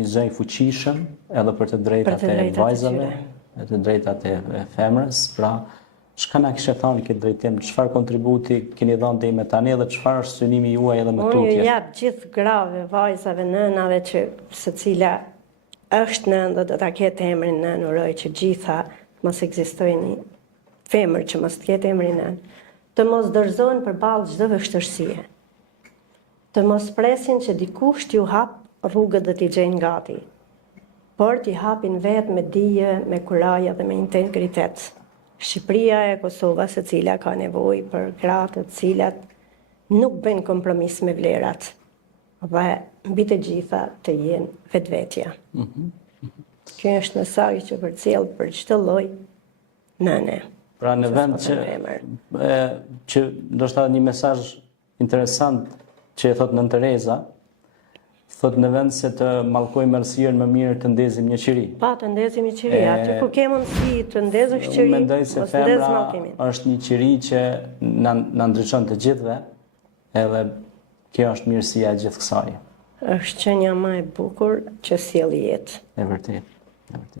një zë i fuqishëm edhe për të drejtat e vajzave, të drejtat e femrës, pra çka na kishte thënë këtë drejtim, çfarë kontributi keni dhënë deri me tani dhe çfarë është synimi juaj edhe më tutje? Unë ju jap gjithë grave, vajzave, nënave që secila është nën dhe do ta ketë emrin nën, uroj që gjitha mos ekzistojë një femër që mos ketë emrin nën, të mos dorëzohen përballë çdo vështirësie. Të mos presin që dikush t'ju hap rrugët dhe t'i gjejnë gati, por t'i hapin vetë me dije, me kuraje dhe me integritet. Shqipëria e Kosova secila ka nevojë për gratë të cilat nuk bëjnë kompromis me vlerat dhe mbi të gjitha të jenë vetvetja. Kjo është mesazhi që përcjell për çdo lloj nëne. Pra në vend që ndoshta një mesazh interesant që e thot nën Tereza, thot në vend se të mallkojmë errësirën më mirë të ndezim një qiri. Pa, të ndezim një qiri, aty ku ke mundësi të ndezësh qiri, unë mendoj se femra është një qiri që na ndriçon të gjithëve, edhe kjo është mirësia e gjithë kësaj. Është qenia më e bukur që sjell jetë. E vërtet.